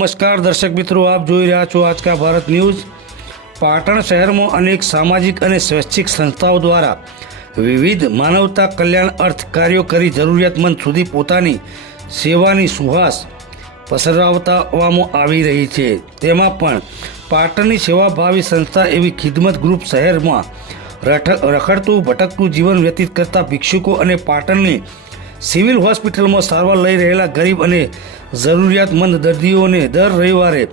નમસ્કાર દર્શક મિત્રો, આપ જોઈ રહ્યા છો આજકા ભારત ન્યૂઝ. પાટણ શહેરમાં અનેક સામાજિક અને સ્વૈચ્છિક સંસ્થાઓ દ્વારા વિવિધ માનવતા કલ્યાણ અર્થ કાર્યો કરી જરૂરિયાતમંદ સુધી પોતાની સેવાની સુહાસ પસરાવતાવામાં આવી રહી છે. તેમાં પણ પાટણની સેવાભાવી સંસ્થા એવી ખિદમત ગ્રુપ શહેરમાં રખડતું, ભટકતું જીવન વ્યતીત કરતા ભિક્ષુકો અને પાટણની સિવિલ હોસ્પિટલમાં સારવાર લઈ રહેલા ગરીબ અને જરૂરિયાતમંદ દર્દીઓને દર રવિવારે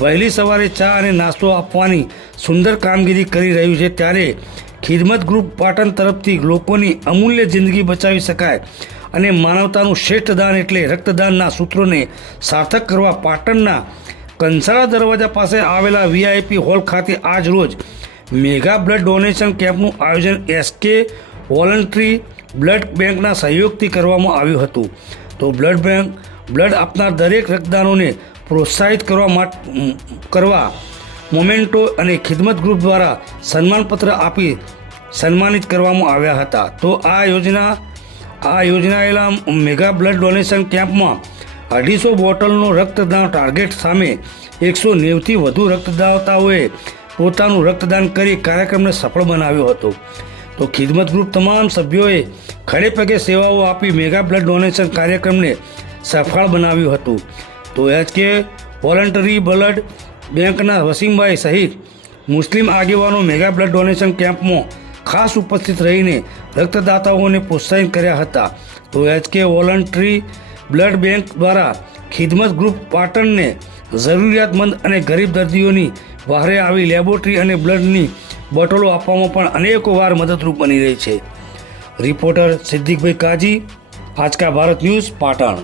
વહેલી સવારે ચા અને નાસ્તો આપવાની સુંદર કામગીરી કરી રહ્યું છે. ત્યારે ખિદમત ગ્રુપ પાટણ તરફથી લોકોની અમૂલ્ય જિંદગી બચાવી શકાય અને માનવતાનું શ્રેષ્ઠ દાન એટલે રક્તદાનના સૂત્રોને સાર્થક કરવા પાટણના કંસાળા દરવાજા પાસે આવેલા વીઆઈપી હોલ ખાતે આજ રોજ મેગા બ્લડ ડોનેશન કેમ્પનું આયોજન એસકે વોલન્ટરી બ્લડ બેંકના સહયોગથી કરવામાં આવ્યું હતું. તો બ્લડ બેંક, બ્લડ આપનાર દરેક રક્તદાનોને પ્રોત્સાહિત કરવા માટે કરવા મોમેન્ટો અને ખિદમત ગ્રુપ દ્વારા સન્માનપત્ર આપી સન્માનિત કરવામાં આવ્યા હતા. તો આ યોજના, આ યોજનાયેલા મેગા બ્લડ ડોનેશન કેમ્પમાં અઢીસો બોટલનો રક્તદાન ટાર્ગેટ સામે એકસો નેવથી વધુ રક્તદાતાઓએ પોતાનું રક્તદાન કરી કાર્યક્રમને સફળ બનાવ્યો હતો. તો ખિદમત ગ્રુપ તમામ સભ્યોએ ખડે પગે સેવાઓ આપી મેગા બ્લડ ડોનેશન કાર્યક્રમને સફળ બનાવ્યું હતું. તો એચ કે વોલન્ટરી બ્લડ બેંકના વસીમભાઈ સહિત મુસ્લિમ આગેવાનો મેગા બ્લડ ડોનેશન કેમ્પમાં ખાસ ઉપસ્થિત રહીને રક્તદાતાઓને પ્રોત્સાહિત કર્યા હતા. તો H K voluntary blood bank દ્વારા ખિદમત ગ્રુપ પાટણને જરૂરિયાતમંદ અને ગરીબ દર્દીઓની વહારે આવી લેબોરેટરી અને બ્લડની બોટલો આપવામાં પણ અનેકો વાર મદદરૂપ બની રહી છે. Reporter Siddiqbhai Kazi Aajka Bharat news, Patan.